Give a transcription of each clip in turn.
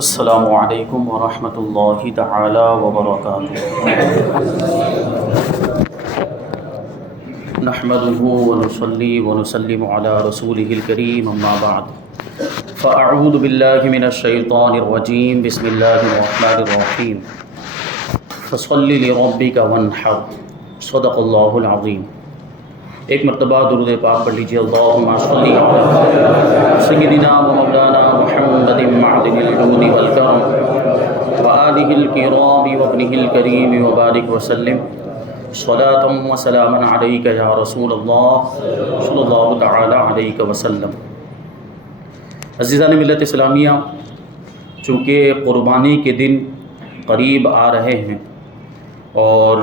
السلام علیکم ورحمۃ اللہ تعالی وبرکاتہ۔ نحمده ونصلي ونسلم على رسوله الكريم اما بعد فاعوذ باللہ من الشیطان الرجیم بسم اللہ الرحمن الرحیم فصل لربک وانحر صدق اللہ العظیم۔ ایک مرتبہ درود پاک پڑھ لیجیے۔ اللہم صلی علی سیدنا و مولانا محمد معدن الجود والکرم وآلہ الکرام وابنہ الکریم وبارک وسلم صلاۃ و سلاما علیک یا رسول اللہ صلی اللہ تعالی علیہ وسلم۔ عزیزان ملت اسلامیہ، چونکہ قربانی کے دن قریب آ رہے ہیں اور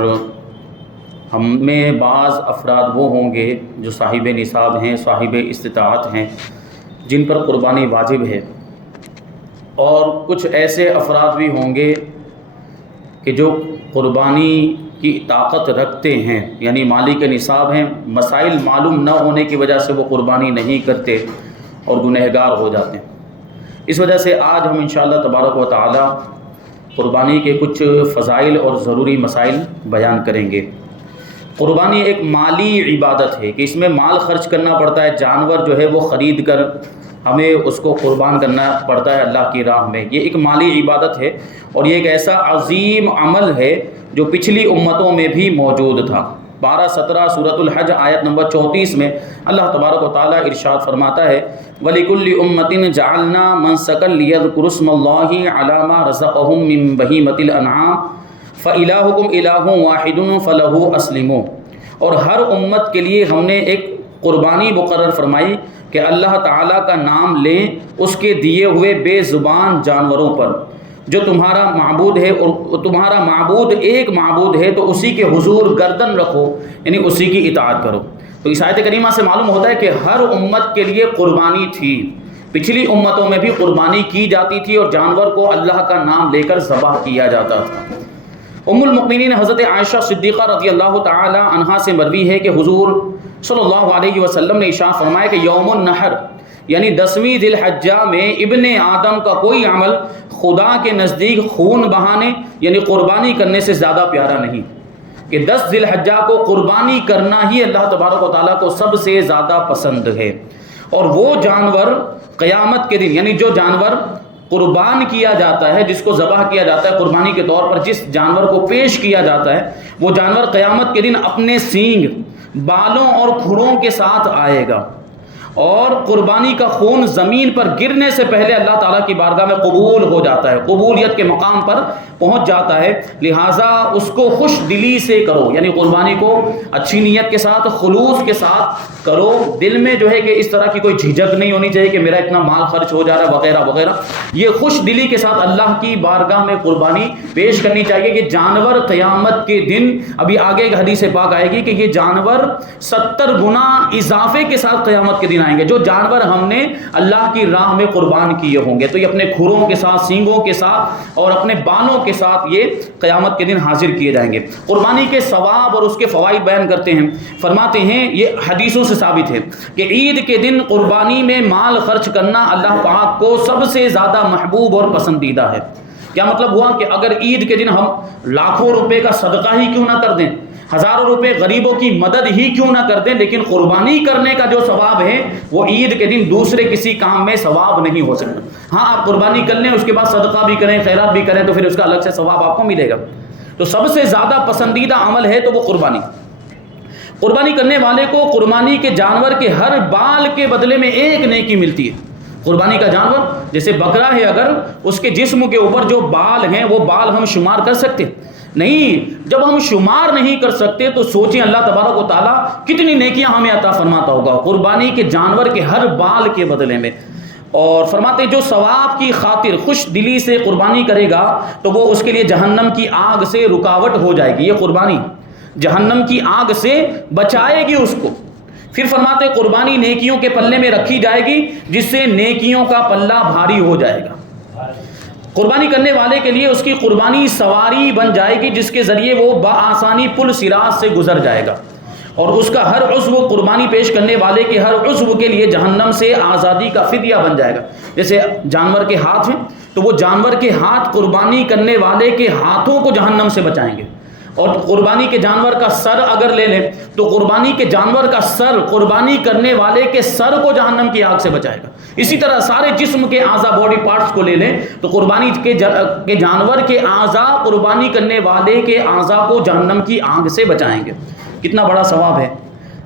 ہم میں بعض افراد وہ ہوں گے جو صاحب نصاب ہیں، صاحب استطاعت ہیں، جن پر قربانی واجب ہے، اور کچھ ایسے افراد بھی ہوں گے کہ جو قربانی کی طاقت رکھتے ہیں، یعنی مالی کے نصاب ہیں، مسائل معلوم نہ ہونے کی وجہ سے وہ قربانی نہیں کرتے اور گنہگار ہو جاتے ہیں۔ اس وجہ سے آج ہم انشاءاللہ تبارک و تعالی قربانی کے کچھ فضائل اور ضروری مسائل بیان کریں گے۔ قربانی ایک مالی عبادت ہے کہ اس میں مال خرچ کرنا پڑتا ہے، جانور جو ہے وہ خرید کر ہمیں اس کو قربان کرنا پڑتا ہے اللہ کی راہ میں۔ یہ ایک مالی عبادت ہے اور یہ ایک ایسا عظیم عمل ہے جو پچھلی امتوں میں بھی موجود تھا۔ 12-17 سورۃ الحج آیت نمبر 34 میں اللہ تبارک و تعالیٰ ارشاد فرماتا ہے وَلِكُلِّ أُمَّةٍ جَعَلْنَا مَنسَكًا لِيَذْكُرُوا اسْمَ اللَّهِ عَلَىٰ مَا رَزَقَهُم مِّن بَهِيمَةِ الْأَنْعَامِ فَإِلَٰهُكُمْ إِلَٰهٌ وَاحِدٌ فَلَهُ أَسْلِمُوا۔ اور ہر امت کے لیے ہم نے ایک قربانی مقرر فرمائی کہ اللہ تعالیٰ کا نام لیں اس کے دیے ہوئے بے زبان جانوروں پر، جو تمہارا معبود ہے، اور تمہارا معبود ایک معبود ہے تو اسی کے حضور گردن رکھو، یعنی اسی کی اطاعت کرو۔ تو اس آیت کریمہ سے معلوم ہوتا ہے کہ ہر امت کے لیے قربانی تھی، پچھلی امتوں میں بھی قربانی کی جاتی تھی اور جانور کو اللہ کا نام لے کر ذبح کیا جاتا تھا۔ ام المؤمنین حضرت عائشہ صدیقہ رضی اللہ تعالی عنہا سے مروی ہے کہ حضور صلی اللہ علیہ وسلم نے ارشاد فرمایا کہ یوم النحر یعنی 10ویں ذی الحجہ میں ابن آدم کا کوئی عمل خدا کے نزدیک خون بہانے یعنی قربانی کرنے سے زیادہ پیارا نہیں، کہ 10 ذی الحجہ کو قربانی کرنا ہی اللہ تبارک و تعالیٰ کو سب سے زیادہ پسند ہے۔ اور وہ جانور قیامت کے دن، یعنی جو جانور قربان کیا جاتا ہے، جس کو ذبح کیا جاتا ہے قربانی کے طور پر، جس جانور کو پیش کیا جاتا ہے، وہ جانور قیامت کے دن اپنے سینگ، بالوں اور کھڑوں کے ساتھ آئے گا، اور قربانی کا خون زمین پر گرنے سے پہلے اللہ تعالیٰ کی بارگاہ میں قبول ہو جاتا ہے، قبولیت کے مقام پر پہنچ جاتا ہے۔ لہٰذا اس کو خوش دلی سے کرو، یعنی قربانی کو اچھی نیت کے ساتھ، خلوص کے ساتھ کرو، دل میں جو ہے کہ اس طرح کی کوئی جھجک نہیں ہونی چاہیے کہ میرا اتنا مال خرچ ہو جا رہا ہے وغیرہ وغیرہ۔ یہ خوش دلی کے ساتھ اللہ کی بارگاہ میں قربانی پیش کرنی چاہیے کہ جانور قیامت کے دن، ابھی آگے ایک حدیث پاک آئے گی کہ یہ جانور 70 گنا اضافے کے ساتھ قیامت کے دن آئیں گے، جو جانور ہم نے اللہ کی راہ میں قربان کیے ہوں گے۔ تو یہ اپنے کھروں کے ساتھ، سینگوں کے ساتھ اور اپنے بالوں کے ساتھ یہ قیامت کے دن حاضر کیے جائیں گے۔ قربانی کے ثواب اور اس کے فوائد بیان کرتے ہیں، فرماتے ہیں یہ حدیثوں سے ثابت ہے کہ عید کے دن قربانی میں مال خرچ کرنا اللہ پاک کو سب سے زیادہ محبوب اور پسندیدہ ہے۔ کیا مطلب ہوا کہ اگر عید کے دن ہم لاکھوں روپے کا صدقہ ہی کیوں نہ کر دیں، ہزاروں روپے غریبوں کی مدد ہی کیوں نہ کر دیں، لیکن قربانی کرنے کا جو ثواب ہے وہ عید کے دن دوسرے کسی کام میں ثواب نہیں ہو سکتا۔ ہاں آپ قربانی کر لیں، اس کے بعد صدقہ بھی کریں، خیرات بھی کریں، تو پھر اس کا الگ سے ثواب آپ کو ملے گا۔ تو سب سے زیادہ پسندیدہ عمل ہے تو وہ قربانی۔ قربانی کرنے والے کو قربانی کے جانور کے ہر بال کے بدلے میں ایک نیکی ملتی ہے۔ قربانی کا جانور جیسے بکرا ہے، اگر اس کے جسم کے اوپر جو بال ہیں وہ بال ہم شمار کر سکتے نہیں، جب ہم شمار نہیں کر سکتے تو سوچیں اللہ تبارک و تعالیٰ کتنی نیکیاں ہمیں عطا فرماتا ہوگا قربانی کے جانور کے ہر بال کے بدلے میں۔ اور فرماتے جو ثواب کی خاطر خوش دلی سے قربانی کرے گا تو وہ اس کے لیے جہنم کی آگ سے رکاوٹ ہو جائے گی۔ یہ قربانی جہنم کی آگ سے بچائے گی اس کو۔ پھر فرماتے قربانی نیکیوں کے پلے میں رکھی جائے گی جس سے نیکیوں کا پلہ بھاری ہو جائے گا۔ قربانی کرنے والے کے لیے اس کی قربانی سواری بن جائے گی جس کے ذریعے وہ بآسانی پل صراط سے گزر جائے گا، اور اس کا ہر عضو قربانی پیش کرنے والے کے ہر عضو کے لیے جہنم سے آزادی کا فدیہ بن جائے گا۔ جیسے جانور کے ہاتھ ہیں تو وہ جانور کے ہاتھ قربانی کرنے والے کے ہاتھوں کو جہنم سے بچائیں گے. اور قربانی کے جانور کا سر اگر لے لیں تو قربانی کے جانور کا سر قربانی کرنے والے کے سر کو جہنم کی آگ سے بچائے گا. اسی طرح سارے جسم کے اعضاء باڈی پارٹس کو لے لیں تو قربانی کے جانور کے اعضاء قربانی کرنے والے کے اعضاء کو جہنم کی آگ سے بچائیں گے. کتنا بڑا ثواب ہے.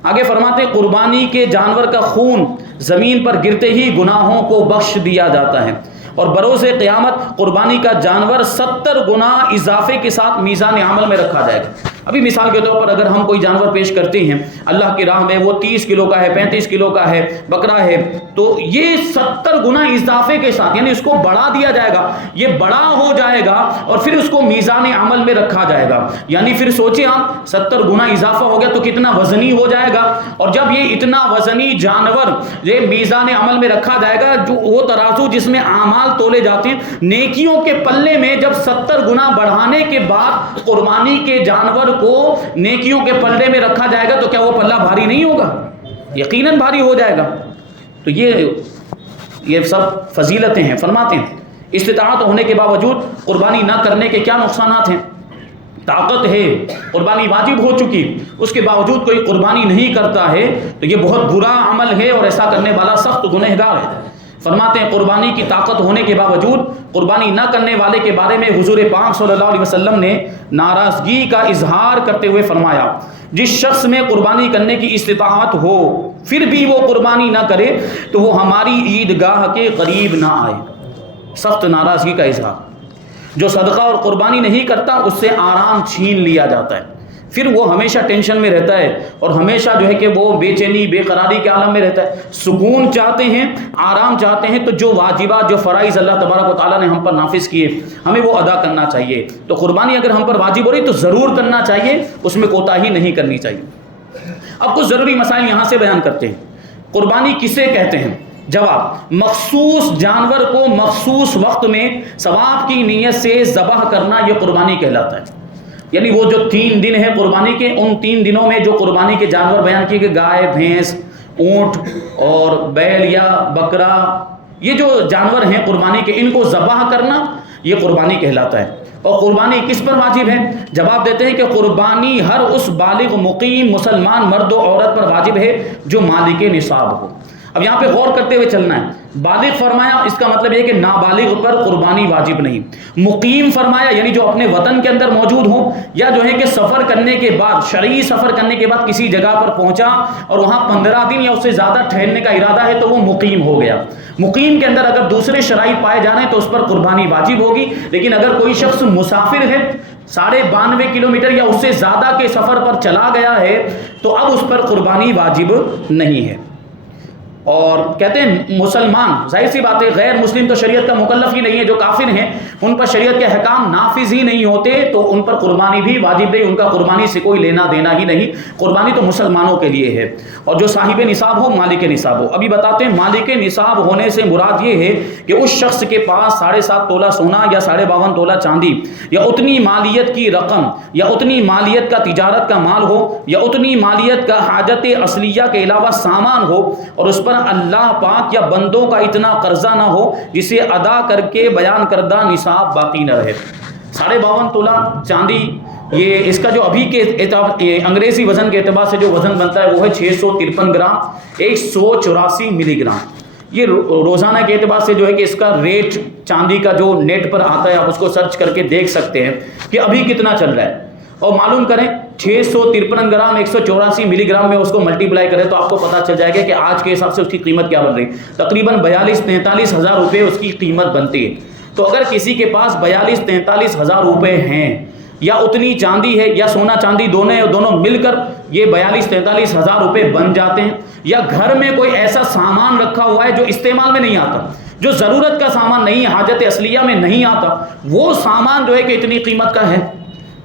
آگے فرماتے ہیں قربانی کے جانور کا خون زمین پر گرتے ہی گناہوں کو بخش دیا جاتا ہے اور بروز قیامت قربانی کا جانور 70 گنا اضافے کے ساتھ میزان عمل میں رکھا جائے گا. ابھی مثال کے طور پر اگر ہم کوئی جانور پیش کرتے ہیں اللہ کی راہ میں، وہ 30 کلو کا ہے، 35 کلو کا ہے، بکرا ہے، تو یہ 70 گنا اضافے کے ساتھ، یعنی اس کو بڑھا دیا جائے گا، یہ بڑا ہو جائے گا اور پھر اس کو میزان عمل میں رکھا جائے گا. یعنی پھر سوچیں آپ 70 گنا اضافہ ہو گیا تو کتنا وزنی ہو جائے گا. اور جب یہ اتنا وزنی جانور یہ میزان عمل میں رکھا جائے گا، جو وہ ترازو جس میں اعمال تولے جاتے ہیں، نیکیوں کے پلے میں جب 70 گنا بڑھانے کے بعد قربانی کے جانور کو نیکیوں کے پلے میں رکھا جائے گا تو کیا وہ پلہ بھاری نہیں ہوگا؟ یقیناً بھاری ہو جائے گا. تو یہ سب فضیلتیں ہیں. فرماتے ہیں استطاعت ہونے کے باوجود قربانی نہ کرنے کے کیا نقصانات ہیں. طاقت ہے، قربانی واجب ہو چکی، اس کے باوجود کوئی قربانی نہیں کرتا ہے تو یہ بہت برا عمل ہے اور ایسا کرنے والا سخت گنہگار ہے. فرماتے ہیں قربانی کی طاقت ہونے کے باوجود قربانی نہ کرنے والے کے بارے میں حضور پاک صلی اللہ علیہ وسلم نے ناراضگی کا اظہار کرتے ہوئے فرمایا جس شخص میں قربانی کرنے کی استطاعت ہو پھر بھی وہ قربانی نہ کرے تو وہ ہماری عیدگاہ کے قریب نہ آئے. سخت ناراضگی کا اظہار. جو صدقہ اور قربانی نہیں کرتا اس سے آرام چھین لیا جاتا ہے، پھر وہ ہمیشہ ٹینشن میں رہتا ہے اور ہمیشہ جو ہے کہ وہ بے چینی بے قراری کے عالم میں رہتا ہے. سکون چاہتے ہیں، آرام چاہتے ہیں تو جو واجبات جو فرائض اللہ تبارک و تعالیٰ نے ہم پر نافذ کیے ہمیں وہ ادا کرنا چاہیے. تو قربانی اگر ہم پر واجب ہو رہی تو ضرور کرنا چاہیے، اس میں کوتاہی نہیں کرنی چاہیے. اب کچھ ضروری مسائل یہاں سے بیان کرتے ہیں. قربانی کسے کہتے ہیں؟ جواب: مخصوص جانور کو مخصوص وقت میں ثواب کی نیت سے ذبح کرنا یہ قربانی کہلاتا ہے. یعنی وہ جو 3 دن ہیں قربانی کے، ان 3 دنوں میں جو قربانی کے جانور بیان کیے کہ گائے، بھینس، اونٹ اور بیل یا بکرا، یہ جو جانور ہیں قربانی کے، ان کو ذبح کرنا یہ قربانی کہلاتا ہے. اور قربانی کس پر واجب ہے؟ جواب دیتے ہیں کہ قربانی ہر اس بالغ مقیم مسلمان مرد و عورت پر واجب ہے جو مالک نصاب ہو. اب یہاں پہ غور کرتے ہوئے چلنا ہے. بالغ فرمایا، اس کا مطلب یہ کہ نابالغ پر قربانی واجب نہیں. مقیم فرمایا یعنی جو اپنے وطن کے اندر موجود ہو یا جو ہے کہ سفر کرنے کے بعد، شرعی سفر کرنے کے بعد کسی جگہ پر پہنچا اور وہاں 15 دن یا اس سے زیادہ ٹھہرنے کا ارادہ ہے تو وہ مقیم ہو گیا. مقیم کے اندر اگر دوسرے شرائط پائے جا رہے ہیں تو اس پر قربانی واجب ہوگی. لیکن اگر کوئی شخص مسافر ہے، 92.5 کلومیٹر یا اس سے زیادہ کے سفر پر چلا گیا ہے تو اب اس پر قربانی واجب نہیں ہے. اور کہتے ہیں مسلمان، ظاہر سی بات ہے غیر مسلم تو شریعت کا مکلف ہی نہیں ہے، جو کافر ہیں ان پر شریعت کے احکام نافذ ہی نہیں ہوتے تو ان پر قربانی بھی واجب نہیں، ان کا قربانی سے کوئی لینا دینا ہی نہیں. قربانی تو مسلمانوں کے لیے ہے اور جو صاحب نصاب ہو، مالک نصاب ہو. ابھی بتاتے ہیں مالک نصاب ہونے سے مراد یہ ہے کہ اس شخص کے پاس 7.5 تولہ سونا یا 52.5 تولہ چاندی یا اتنی مالیت کی رقم یا اتنی مالیت کا تجارت کا مال ہو یا اتنی مالیت کا حاجت اصلیہ کے علاوہ سامان ہو اور اس پر اللہ پاک یا بندوں کا اتنا قرضہ نہ ہو جسے ادا کر کے بیان کردہ نصاب باقی نہ رہے. 52.5 تولہ چاندی، یہ اس کا جو ابھی کے انگریزی وزن کے اعتبار سے جو وزن بنتا ہے وہ ہے 653 گرام 184 ملی گرام. یہ روزانہ کے اعتبار سے جو ہے کہ اس کا ریٹ چاندی کا جو نیٹ پر آتا ہے، آپ اس کو سرچ کر کے دیکھ سکتے ہیں کہ ابھی کتنا چل رہا ہے اور معلوم کریں 653 گرام 184 ملی گرام میں اس کو ملٹیپلائی کریں تو آپ کو پتہ چل جائے گا کہ آج کے حساب سے اس کی قیمت کیا بن رہی. تقریباً 42-43 ہزار روپے اس کی قیمت بنتی ہے. تو اگر کسی کے پاس 42-43 ہزار روپے ہیں یا اتنی چاندی ہے یا سونا چاندی دونوں مل کر یہ 42-43 ہزار روپے بن جاتے ہیں، یا گھر میں کوئی ایسا سامان رکھا ہوا ہے جو استعمال میں نہیں آتا، جو ضرورت کا سامان نہیں، حاجت اصلیہ میں نہیں آتا، وہ سامان جو ہے کہ اتنی قیمت کا ہے،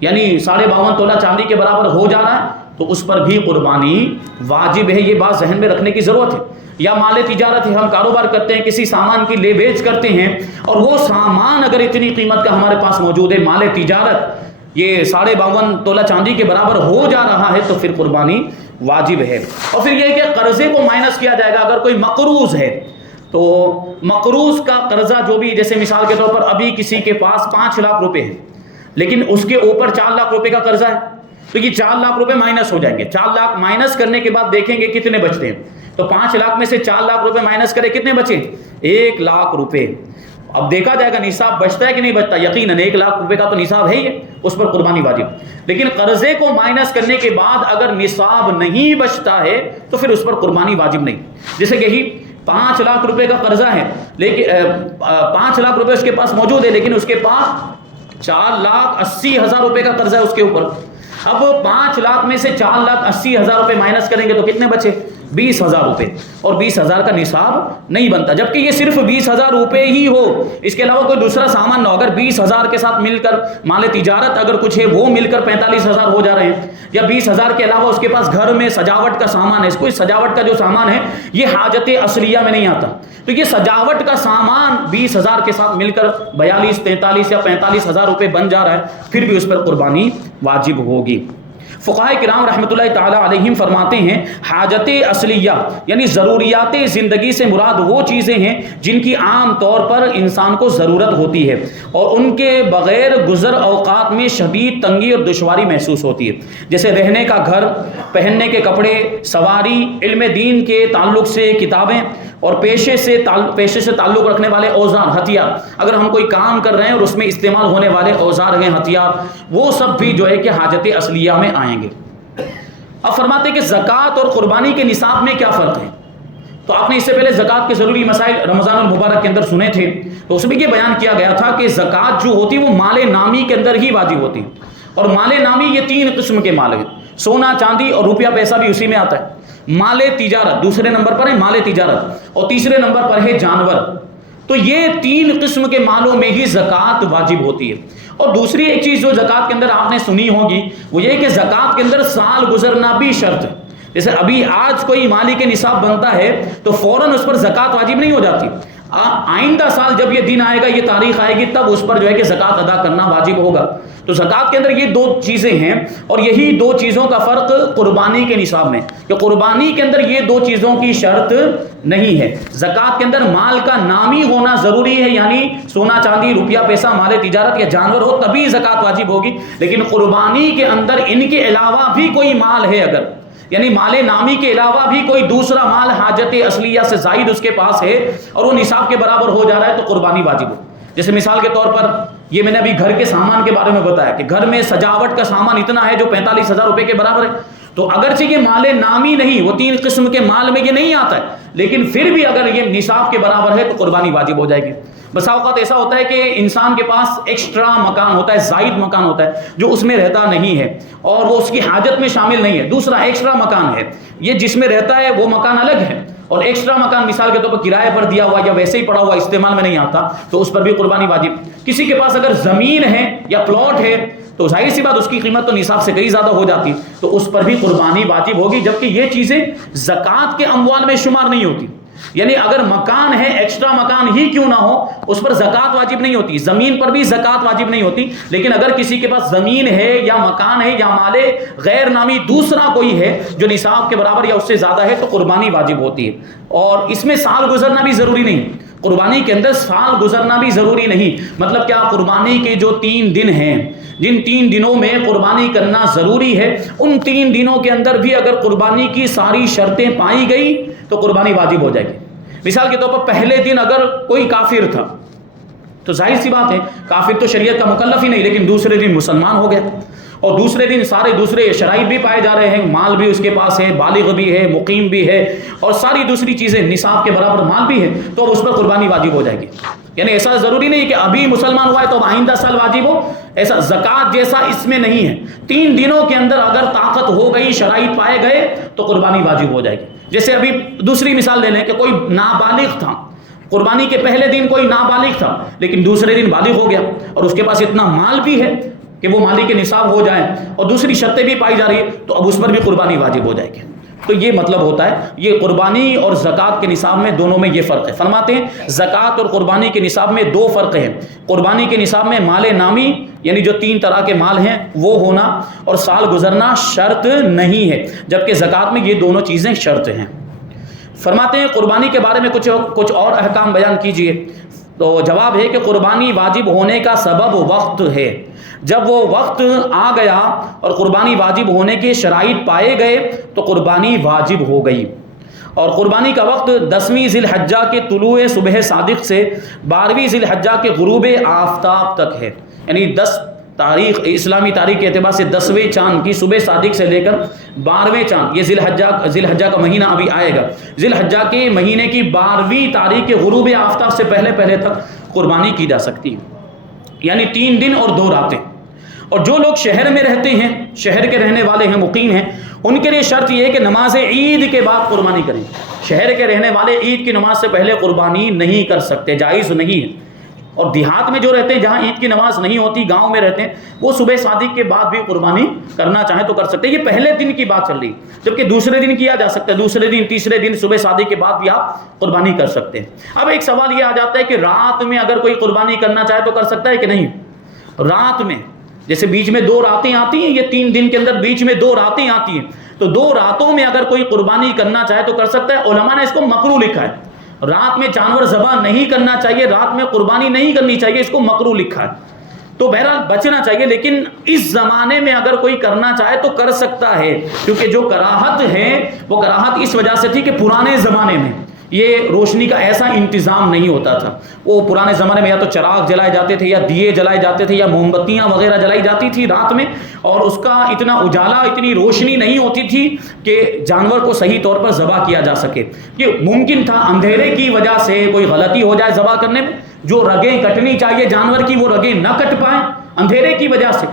یعنی 52.5 تولہ چاندی کے برابر ہو جا رہا ہے تو اس پر بھی قربانی واجب ہے. یہ بات ذہن میں رکھنے کی ضرورت ہے. یا مال تجارت ہے، ہم کاروبار کرتے ہیں، کسی سامان کی لے بیچ کرتے ہیں اور وہ سامان اگر اتنی قیمت کا ہمارے پاس موجود ہے، مال تجارت یہ 52.5 تولہ چاندی کے برابر ہو جا رہا ہے تو پھر قربانی واجب ہے. اور پھر یہ کہ قرضے کو مائنس کیا جائے گا. اگر کوئی مقروض ہے، تو مقروض کا قرضہ جو بھی، جیسے مثال کے طور پر ابھی کسی کے پاس 5 لاکھ روپے ہیں لیکن اس کے اوپر 4 لاکھ روپے کا قرضہ ہے، تو یہ 4 لاکھ روپے مائنس ہو جائیں گے. 4 لاکھ مائنس کرنے کے بعد دیکھیں گے کتنے بچتے ہیں. تو 5 لاکھ میں سے 4 لاکھ روپے مائنس کرے کتنے بچے؟ 1 لاکھ روپے. اب دیکھا جائے گا نصاب بچتا ہے کہ نہیں بچتا. یقیناً 1 لاکھ روپے کا تو نصاب ہے ہی ہے، اس پر قربانی واجب. لیکن قرضے کو مائنس کرنے کے بعد اگر نصاب نہیں بچتا ہے تو پھر اس پر قربانی واجب نہیں. جیسے کہ 5 لاکھ روپے کا قرضہ ہے، لیکن 5 لاکھ روپے اس کے پاس موجود ہے لیکن اس کے پاس 4,80,000 روپے کا قرضہ ہے اس کے اوپر. اب 5 لاکھ میں سے 4,80,000 روپے مائنس کریں گے تو کتنے بچے؟ 20,000 روپے. اور 20,000 کا نصاب نہیں بنتا، جبکہ یہ صرف 20,000 روپے ہی ہو، اس کے علاوہ کوئی دوسرا سامان نہ ہو. اگر 20,000 کے ساتھ مل کر مال تجارت اگر کچھ ہے وہ مل کر 45,000 ہو جا رہے ہیں، یا 20,000 کے علاوہ اس کے پاس گھر میں سجاوٹ کا سامان ہے، کوئی سجاوٹ کا جو سامان ہے یہ حاجت اصلیہ میں نہیں آتا، تو یہ سجاوٹ کا سامان 20,000 کے ساتھ مل کر 42، 43 یا 45,000 روپے بن جا رہا ہے، پھر بھی اس پر قربانی واجب ہوگی. فقہاء کرام رحمۃ اللہ تعالی علیہم فرماتے ہیں حاجت اصلیہ یعنی ضروریات زندگی سے مراد وہ چیزیں ہیں جن کی عام طور پر انسان کو ضرورت ہوتی ہے اور ان کے بغیر گزر اوقات میں شدید تنگی اور دشواری محسوس ہوتی ہے، جیسے رہنے کا گھر، پہننے کے کپڑے، سواری، علم دین کے تعلق سے کتابیں اور پیشے سے تعلق رکھنے والے اوزار، ہتھیار. اگر ہم کوئی کام کر رہے ہیں اور اس میں استعمال ہونے والے اوزار ہیں، ہتھیار، وہ سب بھی جو ہے کہ حاجت اصلیہ میں آئیں گے. اب فرماتے ہیں کہ زکوٰۃ اور قربانی کے نصاب میں کیا فرق ہے. تو آپ نے اس سے پہلے زکوٰۃ کے ضروری مسائل رمضان المبارک کے اندر سنے تھے، تو اس میں یہ بیان کیا گیا تھا کہ زکوٰۃ جو ہوتی ہے وہ مال نامی کے اندر ہی واجب ہوتی ہے. اور مال نامی یہ 3 قسم کے مال ہیں، سونا، چاندی اور روپیہ پیسہ بھی اسی میں آتا ہے. مال تجارت دوسرے نمبر پر ہے، مال تجارت، اور تیسرے نمبر پر ہے جانور. تو یہ 3 قسم کے مالوں میں ہی زکوٰۃ واجب ہوتی ہے. اور دوسری ایک چیز جو زکوٰۃ کے اندر آپ نے سنی ہوگی وہ یہ کہ زکوٰۃ کے اندر سال گزرنا بھی شرط ہے. جیسے ابھی آج کوئی مالی کے نصاب بنتا ہے تو فوراً اس پر زکوٰۃ واجب نہیں ہو جاتی، آئندہ سال جب یہ دن آئے گا، یہ تاریخ آئے گی، تب اس پر جو ہے کہ زکوٰۃ ادا کرنا واجب ہوگا. تو زکوٰۃ کے اندر یہ 2 چیزیں ہیں، اور یہی 2 چیزوں کا فرق قربانی کے نصاب میں، کہ قربانی کے اندر یہ 2 چیزوں کی شرط نہیں ہے. زکوٰۃ کے اندر مال کا نامی ہونا ضروری ہے، یعنی سونا، چاندی، روپیہ پیسہ، مال تجارت یا جانور ہو تبھی زکوٰۃ واجب ہوگی. لیکن قربانی کے اندر ان کے علاوہ بھی کوئی مال ہے، اگر یعنی مال نامی کے علاوہ بھی کوئی دوسرا مال حاجت اصلیہ سے زائد اس کے پاس ہے اور وہ نصاب کے برابر ہو جا رہا ہے تو قربانی واجب ہو. جیسے مثال کے طور پر یہ میں نے ابھی گھر کے سامان کے بارے میں بتایا کہ گھر میں سجاوٹ کا سامان اتنا ہے جو 45,000 روپے کے برابر ہے. تو اگرچہ یہ مال نامی نہیں، وہ 3 قسم کے مال میں یہ نہیں آتا ہے، لیکن پھر بھی اگر یہ نصاب کے برابر ہے تو قربانی واجب ہو جائے گی. بسا اوقات ایسا ہوتا ہے کہ انسان کے پاس ایکسٹرا مکان ہوتا ہے، زائد مکان ہوتا ہے جو اس میں رہتا نہیں ہے اور وہ اس کی حاجت میں شامل نہیں ہے. دوسرا ایکسٹرا مکان ہے، یہ جس میں رہتا ہے وہ مکان الگ ہے، اور ایکسٹرا مکان مثال کے طور پر کرائے پر دیا ہوا یا ویسے ہی پڑا ہوا استعمال میں نہیں آتا تو اس پر بھی قربانی واجب. کسی کے پاس اگر زمین ہے یا پلاٹ ہے تو ظاہر سی بات اس کی قیمت تو نصاب سے کئی زیادہ ہو جاتی، تو اس پر بھی قربانی واجب ہوگی. جبکہ یہ چیزیں زکوٰۃ کے اموال میں شمار نہیں ہوتی. یعنی اگر مکان ہے، ایکسٹرا مکان ہی کیوں نہ ہو، اس پر زکوٰۃ واجب نہیں ہوتی. زمین پر بھی زکوٰۃ واجب نہیں ہوتی. لیکن اگر کسی کے پاس زمین ہے یا مکان ہے یا مال غیر نامی دوسرا کوئی ہے جو نصاب کے برابر یا اس سے زیادہ ہے تو قربانی واجب ہوتی ہے. اور اس میں سال گزرنا بھی ضروری نہیں، قربانی کے اندر سال گزرنا بھی ضروری نہیں. مطلب کیا؟ قربانی کے جو 3 دن ہیں، جن 3 دنوں میں قربانی کرنا ضروری ہے، ان 3 دنوں کے اندر بھی اگر قربانی کی ساری شرطیں پائی گئی تو قربانی واجب ہو جائے گی. مثال کے طور پر پہلے دن اگر کوئی کافر تھا تو ظاہر سی بات ہے کافر تو شریعت کا مکلف ہی نہیں، لیکن دوسرے دن مسلمان ہو گیا اور دوسرے دن سارے دوسرے شرائط بھی پائے جا رہے ہیں، مال بھی اس کے پاس ہے، بالغ بھی ہے، مقیم بھی ہے اور ساری دوسری چیزیں نصاب کے برابر مال بھی ہے، تو اب اس پر قربانی واجب ہو جائے گی. یعنی ایسا ضروری نہیں کہ ابھی مسلمان ہوا ہے تو آئندہ سال واجب ہو، ایسا زکوٰۃ جیسا اس میں نہیں ہے. 3 دنوں کے اندر اگر طاقت ہو گئی، شرائط پائے گئے تو قربانی واجب ہو جائے گی. جیسے ابھی دوسری مثال لے لیں کہ کوئی نابالغ تھا، قربانی کے پہلے دن کوئی نابالغ تھا لیکن دوسرے دن بالغ ہو گیا اور اس کے پاس اتنا مال بھی ہے کہ وہ مالی کے نصاب ہو جائیں اور دوسری شرطیں بھی پائی جا رہی ہے تو اب اس پر بھی قربانی واجب ہو جائے گی. تو یہ مطلب ہوتا ہے. یہ قربانی اور زکوٰۃ کے نصاب میں دونوں میں یہ فرق ہے. فرماتے ہیں زکوٰۃ اور قربانی کے نصاب میں 2 فرق ہیں. قربانی کے نصاب میں مال نامی یعنی جو 3 طرح کے مال ہیں وہ ہونا اور سال گزرنا شرط نہیں ہے، جبکہ زکوٰۃ میں یہ دونوں چیزیں شرط ہیں. فرماتے ہیں قربانی کے بارے میں کچھ اور احکام بیان کیجئے. تو جواب ہے کہ قربانی واجب ہونے کا سبب وقت ہے. جب وہ وقت آ گیا اور قربانی واجب ہونے کے شرائط پائے گئے تو قربانی واجب ہو گئی. اور قربانی کا وقت 10ویں ذی الحجہ کے طلوع صبح صادق سے 12ویں ذی الحجہ کے غروب آفتاب تک ہے. یعنی 10 تاریخ اسلامی تاریخ کے اعتبار سے 10ویں چاند کی صبح صادق سے لے کر 12ویں چاند، یہ ذی الحجہ کا مہینہ ابھی آئے گا، ذی الحجہ کے مہینے کی 12ویں تاریخ کے غروب آفتاب سے پہلے تک قربانی کی جا سکتی ہے. یعنی 3 دن اور 2 راتیں. اور جو لوگ شہر میں رہتے ہیں، شہر کے رہنے والے ہیں، مقیم ہیں، ان کے لیے شرط یہ ہے کہ نماز عید کے بعد قربانی کریں. شہر کے رہنے والے عید کی نماز سے پہلے قربانی نہیں کر سکتے، جائز نہیں ہے. اور دیہات میں جو رہتے ہیں، جہاں عید کی نماز نہیں ہوتی، گاؤں میں رہتے ہیں، وہ صبح صادق کے بعد بھی قربانی کرنا چاہیں تو کر سکتے ہیں. یہ پہلے دن کی بات چل رہی، جبکہ دوسرے دن کیا جا سکتا ہے. دوسرے دن، تیسرے دن صبح صادق کے بعد بھی آپ قربانی کر سکتے ہیں. اب ایک سوال یہ آ جاتا ہے کہ رات میں اگر کوئی قربانی کرنا چاہے تو کر سکتا ہے کہ نہیں؟ رات میں جیسے بیچ میں 2 راتیں آتی ہیں، یہ 3 دن کے اندر بیچ میں 2 راتیں آتی ہیں، تو 2 راتوں میں اگر کوئی قربانی کرنا چاہے تو کر سکتا ہے. علماء نے اس کو مکروہ لکھا ہے. رات میں جانور ذبح نہیں کرنا چاہیے، رات میں قربانی نہیں کرنی چاہیے، اس کو مکروہ لکھا ہے. تو بہرحال بچنا چاہیے. لیکن اس زمانے میں اگر کوئی کرنا چاہے تو کر سکتا ہے، کیونکہ جو کراہت ہے وہ کراہت اس وجہ سے تھی کہ پرانے زمانے میں یہ روشنی کا ایسا انتظام نہیں ہوتا تھا. وہ پرانے زمانے میں یا تو چراغ جلائے جاتے تھے، یا دیے جلائے جاتے تھے، یا موم بتیاں وغیرہ جلائی جاتی تھی رات میں، اور اس کا اتنا اجالا، اتنی روشنی نہیں ہوتی تھی کہ جانور کو صحیح طور پر ذبح کیا جا سکے. یہ ممکن تھا اندھیرے کی وجہ سے کوئی غلطی ہو جائے ذبح کرنے میں، جو رگیں کٹنی چاہیے جانور کی وہ رگیں نہ کٹ پائیں اندھیرے کی وجہ سے.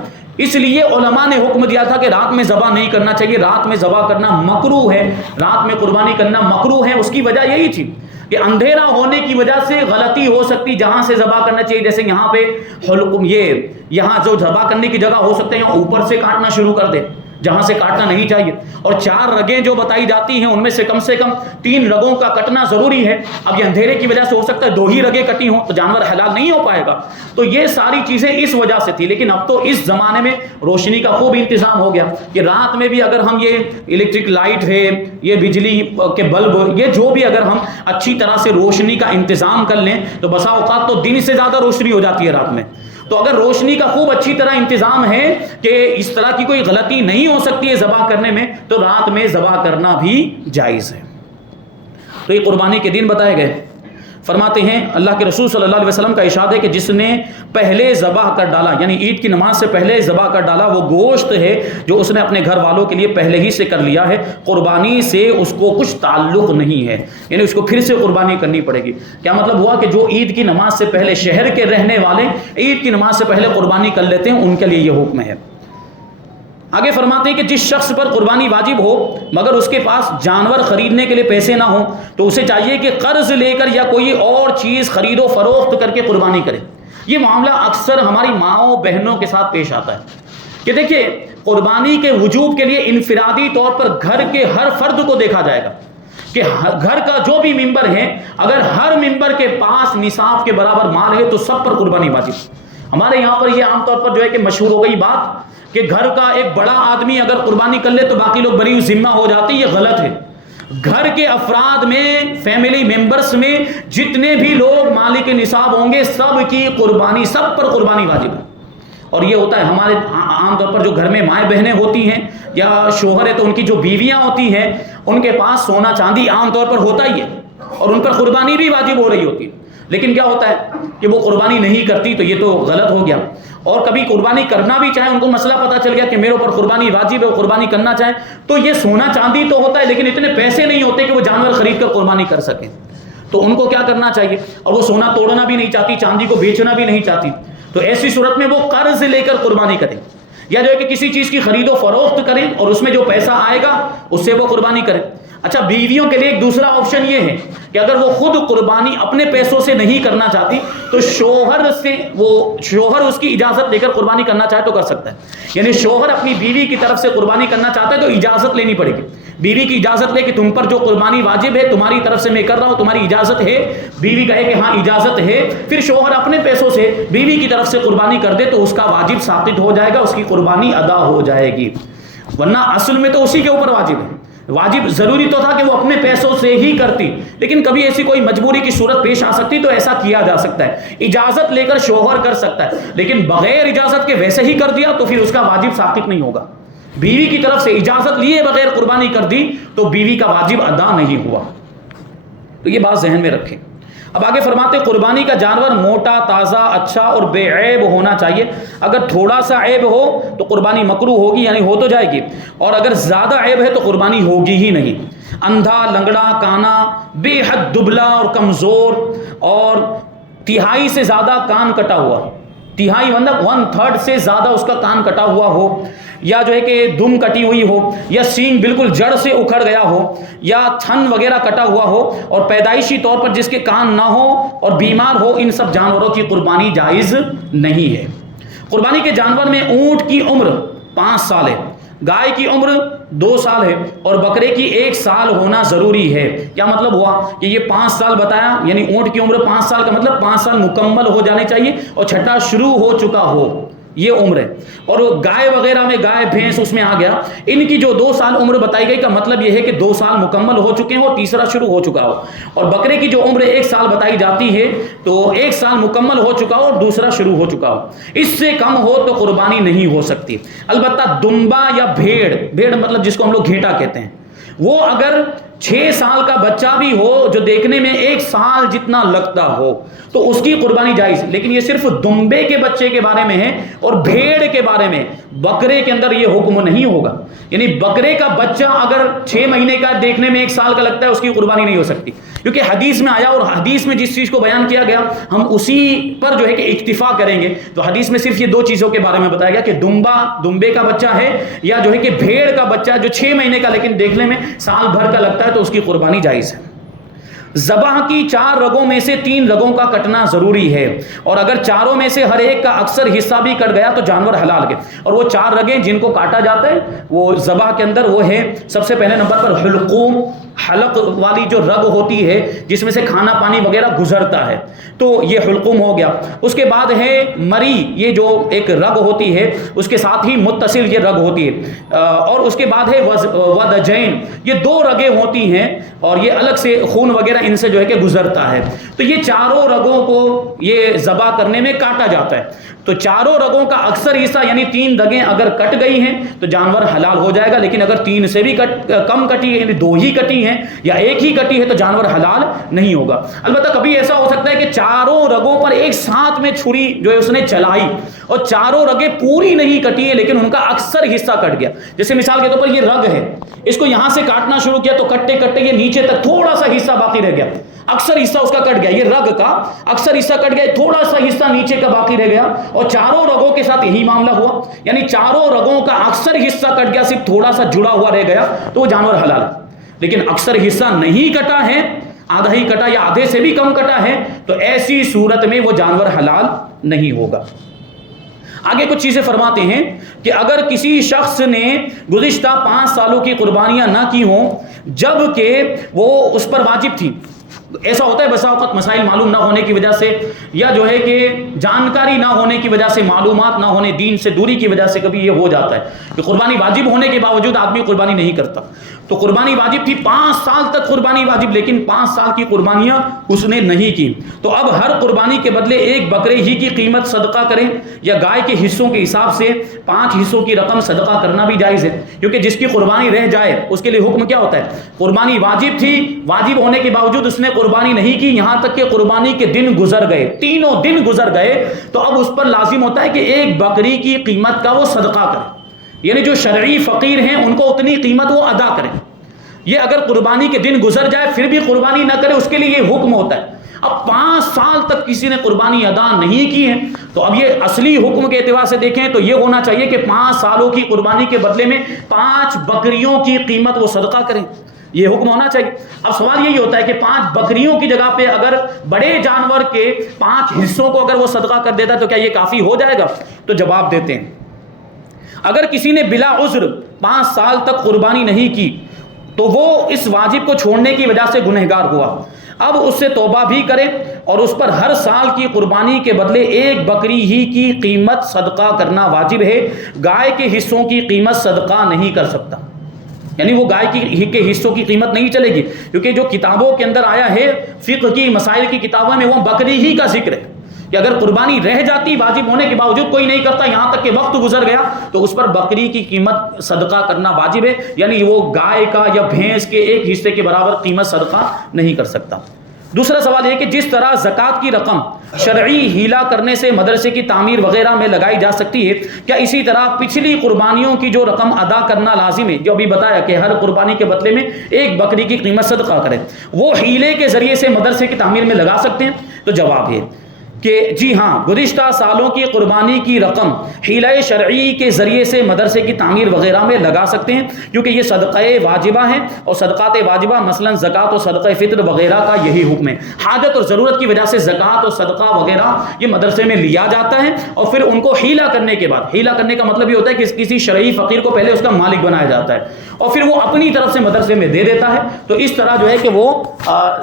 اس لیے علماء نے حکم دیا تھا کہ رات میں ذبح نہیں کرنا چاہیے، رات میں ذبح کرنا مکروہ ہے، رات میں قربانی کرنا مکروہ ہے. اس کی وجہ یہی تھی کہ اندھیرا ہونے کی وجہ سے غلطی ہو سکتی. جہاں سے ذبح کرنا چاہیے، جیسے یہاں پہ حلقم، یہاں جو ذبح کرنے کی جگہ ہو سکتے ہیں اوپر سے کاٹنا شروع کر دے جہاں سے کاٹنا نہیں چاہیے. اور 4 رگیں جو بتائی جاتی ہیں ان میں سے کم 3 رگوں کا کٹنا ضروری ہے. اب یہ اندھیرے کی وجہ سے ہو سکتا ہے 2 ہی رگیں کٹی ہوں تو جانور حلال نہیں ہو پائے گا. تو یہ ساری چیزیں اس وجہ سے تھی. لیکن اب تو اس زمانے میں روشنی کا خوب انتظام ہو گیا کہ رات میں بھی اگر ہم یہ الیکٹرک لائٹ ہے، یہ بجلی کے بلب، یہ جو بھی اگر ہم اچھی طرح سے روشنی کا انتظام کر لیں تو بسا اوقات تو دن سے زیادہ روشنی ہو جاتی ہے رات میں. تو اگر روشنی کا خوب اچھی طرح انتظام ہے کہ اس طرح کی کوئی غلطی نہیں ہو سکتی ہے ذبح کرنے میں، تو رات میں ذبح کرنا بھی جائز ہے. تو یہ قربانی کے دن بتائے گئے. فرماتے ہیں اللہ کے رسول صلی اللہ علیہ وسلم کا ارشاد ہے کہ جس نے پہلے ذبح کر ڈالا، یعنی عید کی نماز سے پہلے ذبح کر ڈالا، وہ گوشت ہے جو اس نے اپنے گھر والوں کے لیے پہلے ہی سے کر لیا ہے، قربانی سے اس کو کچھ تعلق نہیں ہے. یعنی اس کو پھر سے قربانی کرنی پڑے گی. کیا مطلب ہوا کہ جو عید کی نماز سے پہلے شہر کے رہنے والے عید کی نماز سے پہلے قربانی کر لیتے ہیں، ان کے لیے یہ حکم ہے. آگے فرماتے ہیں کہ جس شخص پر قربانی واجب ہو مگر اس کے پاس جانور خریدنے کے لیے پیسے نہ ہوں تو اسے چاہیے کہ قرض لے کر یا کوئی اور چیز خرید و فروخت کر کے قربانی کرے. یہ معاملہ اکثر ہماری ماؤں بہنوں کے ساتھ پیش آتا ہے کہ دیکھیے قربانی کے وجوب کے لیے انفرادی طور پر گھر کے ہر فرد کو دیکھا جائے گا کہ گھر کا جو بھی ممبر ہے، اگر ہر ممبر کے پاس نصاب کے برابر مال ہے تو سب پر قربانی واجب. ہمارے یہاں پر یہ عام طور پر جو ہے کہ مشہور ہو گئی بات کہ گھر کا ایک بڑا آدمی اگر قربانی کر لے تو باقی لوگ بری ذمہ ہو جاتے ہیں. یہ غلط ہے. گھر کے افراد میں، فیملی ممبرس میں جتنے بھی لوگ مالک نصاب ہوں گے سب کی قربانی، سب پر قربانی واجب ہے. اور یہ ہوتا ہے ہمارے عام طور پر جو گھر میں مائیں بہنیں ہوتی ہیں یا شوہر ہے تو ان کی جو بیویاں ہوتی ہیں ان کے پاس سونا چاندی عام طور پر ہوتا ہی ہے اور ان پر قربانی بھی واجب ہو رہی ہوتی ہے. لیکن کیا ہوتا ہے کہ وہ قربانی نہیں کرتی تو یہ تو غلط ہو گیا. اور کبھی قربانی کرنا بھی چاہے، ان کو مسئلہ پتہ چل گیا کہ میرے اوپر قربانی واجب ہے، وہ قربانی کرنا چاہیں تو یہ سونا چاندی تو ہوتا ہے لیکن اتنے پیسے نہیں ہوتے کہ وہ جانور خرید کر قربانی کر سکیں. تو ان کو کیا کرنا چاہیے؟ اور وہ سونا توڑنا بھی نہیں چاہتی، چاندی کو بیچنا بھی نہیں چاہتی، تو ایسی صورت میں وہ قرض لے کر قربانی کریں یا جو ہے کہ کسی چیز کی خرید و فروخت کریں اور اس میں جو پیسہ آئے گا اس سے وہ قربانی کریں. اچھا، بیویوں کے لیے ایک دوسرا آپشن یہ ہے کہ اگر وہ خود قربانی اپنے پیسوں سے نہیں کرنا چاہتی تو شوہر اس کی اجازت لے کر قربانی کرنا چاہے تو کر سکتا ہے. یعنی شوہر اپنی بیوی کی طرف سے قربانی کرنا چاہتا ہے تو اجازت لینی پڑے گی. بیوی کی اجازت لے کہ تم پر جو قربانی واجب ہے تمہاری طرف سے میں کر رہا ہوں، تمہاری اجازت ہے. بیوی کہے کہ ہاں اجازت ہے، پھر شوہر اپنے پیسوں سے بیوی کی طرف سے قربانی کر دے تو اس کا واجب ثابت ہو جائے گا، اس کی قربانی ادا ہو جائے گی. ورنہ اصل میں تو اسی کے اوپر واجب ہے. واجب ضروری تو تھا کہ وہ اپنے پیسوں سے ہی کرتی، لیکن کبھی ایسی کوئی مجبوری کی صورت پیش آ سکتی تو ایسا کیا جا سکتا ہے، اجازت لے کر شوہر کر سکتا ہے، لیکن بغیر اجازت کے ویسے ہی کر دیا تو پھر اس کا واجب ساقط نہیں ہوگا۔ بیوی کی طرف سے اجازت لیے بغیر قربانی کر دی تو بیوی کا واجب ادا نہیں ہوا، تو یہ بات ذہن میں رکھیں۔ اب آگے فرماتے قربانی کا جانور موٹا، تازہ، اچھا اور بے عیب ہونا چاہیے۔ اگر تھوڑا سا عیب ہو تو قربانی مکروہ ہوگی، یعنی ہو تو جائے گی، اور اگر زیادہ عیب ہے تو قربانی ہوگی ہی نہیں۔ اندھا، لنگڑا، کانا، بے حد دبلا اور کمزور، اور تہائی سے زیادہ کان کٹا ہوا، تہائی مطلب 1/3 سے زیادہ اس کا کان کٹا ہوا ہو، یا جو ہے کہ دم کٹی ہوئی ہو، یا سینگ بالکل جڑ سے اکھڑ گیا ہو، یا تھن وغیرہ کٹا ہوا ہو، اور پیدائشی طور پر جس کے کان نہ ہو اور بیمار ہو، ان سب جانوروں کی قربانی جائز نہیں ہے۔ قربانی کے جانور میں اونٹ کی عمر 5 سال ہے، گائے کی عمر 2 سال ہے، اور بکرے کی 1 سال ہونا ضروری ہے۔ کیا مطلب ہوا کہ یہ 5 سال بتایا، یعنی اونٹ کی عمر 5 سال کا مطلب 5 سال مکمل ہو جانے چاہیے اور چھٹا شروع ہو چکا ہو، یہ عمر ہے۔ اور گائے وغیرہ میں گائے بھینس اس میں آ گیا، ان کی جو 2 سال عمر بتائی گئی کا مطلب یہ ہے کہ 2 سال مکمل ہو چکے ہوں اور تیسرا شروع ہو چکا ہو۔ اور بکرے کی جو عمر 1 سال بتائی جاتی ہے تو 1 سال مکمل ہو چکا ہو اور دوسرا شروع ہو چکا ہو، اس سے کم ہو تو قربانی نہیں ہو سکتی۔ البتہ دمبا یا بھیڑ مطلب جس کو ہم لوگ گھیٹا کہتے ہیں، وہ اگر 6 سال کا بچہ بھی ہو جو دیکھنے میں 1 سال جتنا لگتا ہو تو اس کی قربانی جائز، لیکن یہ صرف دمبے کے بچے کے بارے میں ہے، اور بھیڑ کے بارے میں، بکرے کے اندر یہ حکم نہیں ہوگا۔ یعنی بکرے کا بچہ اگر 6 مہینے کا دیکھنے میں 1 سال کا لگتا ہے اس کی قربانی نہیں ہو سکتی، کیونکہ حدیث میں آیا، اور حدیث میں جس چیز کو بیان کیا گیا ہم اسی پر جو ہے کہ اکتفا کریں گے۔ تو حدیث میں صرف یہ 2 چیزوں کے بارے میں بتایا گیا کہ دمبے کا بچہ ہے، یا جو ہے کہ بھیڑ کا بچہ جو 6 مہینے کا لیکن دیکھنے میں سال بھر کا لگتا ہے تو اس کی قربانی جائز ہے۔ ذبح کی 4 رگوں میں سے 3 رگوں کا کٹنا ضروری ہے، اور اگر چاروں میں سے ہر ایک کا اکثر حصہ بھی کٹ گیا تو جانور حلال ہے۔ اور وہ 4 رگیں جن کو کاٹا جاتا ہے وہ ذبح کے اندر وہ ہے، سب سے پہلے نمبر پر حلقوم، حلق والی جو رگ ہوتی ہے جس میں سے کھانا پانی وغیرہ گزرتا ہے، تو یہ حلقوم ہو گیا۔ اس کے بعد ہے مری، یہ جو ایک رگ ہوتی ہے اس کے ساتھ ہی متصل یہ رگ ہوتی ہے، اور اس کے بعد ہے ودجین، یہ 2 رگیں ہوتی ہیں اور یہ الگ سے خون وغیرہ ان سے جو ہے کہ گزرتا ہے۔ تو یہ چاروں رگوں کو یہ ذبح کرنے میں کاٹا جاتا ہے، تو چاروں رگوں کا اکثر حصہ یعنی 3 رگیں اگر کٹ گئی ہیں تو جانور حلال ہو جائے گا، لیکن اگر 3 سے بھی کم کٹی ہے، یعنی 2 ہی کٹی ہیں یا 1 ہی کٹی ہے تو جانور حلال نہیں ہوگا۔ البتہ کبھی ایسا ہو سکتا ہے کہ چاروں رگوں پر ایک ساتھ میں چھری جو ہے اس نے چلائی اور چاروں رگیں پوری نہیں کٹی ہے لیکن ان کا اکثر حصہ کٹ گیا۔ جیسے مثال کے طور پر یہ رگ ہے، اس کو یہاں سے کاٹنا شروع کیا تو کٹتے کٹتے یہ نیچے تک تھوڑا سا حصہ باقی رہ گیا، اکثر حصہ اس کا کٹ گیا، یہ رگ کا اکثر حصہ کٹ گیا، تھوڑا سا حصہ نیچے کا باقی رہ گیا، اور چاروں رگوں کے ساتھ یہی معاملہ ہوا، یعنی چاروں رگوں کا اکثر حصہ کٹ گیا، صرف تھوڑا سا جڑا ہوا رہ گیا تو وہ جانور حلال ہے۔ لیکن اکثر حصہ نہیں کٹا ہے، آدھا ہی کٹا یا آدھے سے بھی کم کٹا ہے، تو ایسی صورت میں وہ جانور حلال نہیں ہوگا۔ آگے کچھ چیزیں فرماتے ہیں کہ اگر کسی شخص نے گزشتہ 5 سالوں کی قربانیاں نہ کی ہوں جبکہ وہ اس پر واجب تھی، ایسا ہوتا ہے بسا اوقات مسائل معلوم نہ ہونے کی وجہ سے یا جو ہے کہ جانکاری نہ ہونے کی وجہ سے، معلومات نہ ہونے، دین سے دوری کی وجہ سے کبھی یہ ہو جاتا ہے کہ قربانی واجب ہونے کے باوجود آدمی قربانی نہیں کرتا۔ تو قربانی واجب تھی، 5 سال تک قربانی واجب، لیکن 5 سال کی قربانیاں اس نے نہیں کی، تو اب ہر قربانی کے بدلے 1 بکرے ہی کی قیمت صدقہ کریں، یا گائے کے حصوں کے حساب سے 5 حصوں کی رقم صدقہ کرنا بھی جائز ہے، کیونکہ جس کی قربانی رہ جائے اس کے لیے حکم کیا ہوتا ہے؟ قربانی واجب تھی، واجب ہونے کے باوجود اس نے قربانی نہیں کی، یہاں تک کہ قربانی کے دن گزر گئے، 3 دن گزر گئے، تو اب اس پر لازم ہوتا ہے کہ 1 بکری کی قیمت کا وہ صدقہ کرے، یعنی جو شرعی فقیر ہیں ان کو اتنی قیمت وہ ادا کریں۔ یہ اگر قربانی کے دن گزر جائے پھر بھی قربانی نہ کرے اس کے لیے یہ حکم ہوتا ہے۔ اب 5 سال تک کسی نے قربانی ادا نہیں کی ہے تو اب یہ اصلی حکم کے اعتبار سے دیکھیں تو یہ ہونا چاہیے کہ 5 سالوں کی قربانی کے بدلے میں 5 بکریوں کی قیمت وہ صدقہ کریں، یہ حکم ہونا چاہیے۔ اب سوال یہی ہوتا ہے کہ 5 بکریوں کی جگہ پہ اگر بڑے جانور کے 5 حصوں کو اگر وہ صدقہ کر دیتا ہے تو کیا یہ کافی ہو جائے گا؟ تو جواب دیتے ہیں، اگر کسی نے بلا عذر 5 سال تک قربانی نہیں کی تو وہ اس واجب کو چھوڑنے کی وجہ سے گنہگار ہوا، اب اس سے توبہ بھی کرے اور اس پر ہر سال کی قربانی کے بدلے 1 بکری ہی کی قیمت صدقہ کرنا واجب ہے، گائے کے حصوں کی قیمت صدقہ نہیں کر سکتا۔ یعنی وہ گائے کے حصوں کی قیمت نہیں چلے گی، کیونکہ جو کتابوں کے اندر آیا ہے فقہ کی مسائل کی کتابوں میں وہ بکری ہی کا ذکر ہے کہ اگر قربانی رہ جاتی واجب ہونے کے باوجود کوئی نہیں کرتا، یہاں تک کہ وقت گزر گیا، تو اس پر بکری کی قیمت صدقہ کرنا واجب ہے، یعنی وہ گائے کا یا بھینس کے ایک حصے کے برابر قیمت صدقہ نہیں کر سکتا۔ دوسرا سوال یہ کہ جس طرح زکوٰۃ کی رقم شرعی ہیلا کرنے سے مدرسے کی تعمیر وغیرہ میں لگائی جا سکتی ہے، کیا اسی طرح پچھلی قربانیوں کی جو رقم ادا کرنا لازم ہے، جو ابھی بتایا کہ ہر قربانی کے بدلے میں ایک بکری کی قیمت صدقہ کرے، وہ ہیلے کے ذریعے سے مدرسے کی تعمیر میں لگا سکتے ہیں؟ تو جواب ہے کہ جی ہاں، گزشتہ سالوں کی قربانی کی رقم حیلہ شرعی کے ذریعے سے مدرسے کی تعمیر وغیرہ میں لگا سکتے ہیں، کیونکہ یہ صدقہ واجبہ ہیں، اور صدقات واجبہ مثلا زکوٰۃ و صدقہ فطر وغیرہ کا یہی حکم ہے۔ حاجت اور ضرورت کی وجہ سے زکوٰۃ اور صدقہ وغیرہ یہ مدرسے میں لیا جاتا ہے، اور پھر ان کو حیلہ کرنے کے بعد، حیلہ کرنے کا مطلب یہ ہوتا ہے کہ کسی شرعی فقیر کو پہلے اس کا مالک بنایا جاتا ہے اور پھر وہ اپنی طرف سے مدرسے میں دے دیتا ہے، تو اس طرح جو ہے کہ وہ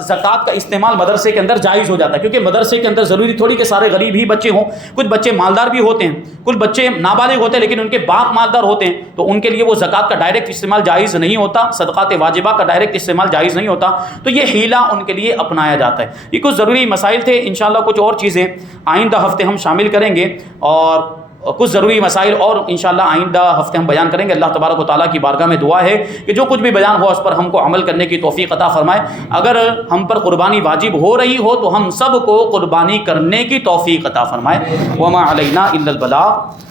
زکوٰۃ کا استعمال مدرسے کے اندر جائز ہو جاتا ہے، کیونکہ مدرسے کے اندر ضروری تھوڑی کہ سارے غریب ہی بچے ہوں، کچھ بچے مالدار بھی ہوتے ہیں، کچھ بچے نابالغ ہوتے ہیں لیکن ان کے باپ مالدار ہوتے ہیں، تو ان کے لیے وہ زکوٰۃ کا ڈائریکٹ استعمال جائز نہیں ہوتا، صدقات واجبہ کا ڈائریکٹ استعمال جائز نہیں ہوتا، تو یہ حیلہ ان کے لیے اپنایا جاتا ہے۔ یہ کچھ ضروری مسائل تھے، انشاءاللہ کچھ اور چیزیں آئندہ ہفتے ہم شامل کریں گے، اور کچھ ضروری مسائل اور انشاءاللہ آئندہ ہفتے ہم بیان کریں گے۔ اللہ تبارک و تعالیٰ کی بارگاہ میں دعا ہے کہ جو کچھ بھی بیان ہوا اس پر ہم کو عمل کرنے کی توفیق عطا فرمائے۔ اگر ہم پر قربانی واجب ہو رہی ہو تو ہم سب کو قربانی کرنے کی توفیق عطا فرمائے۔ وما علینا الا البلاغ۔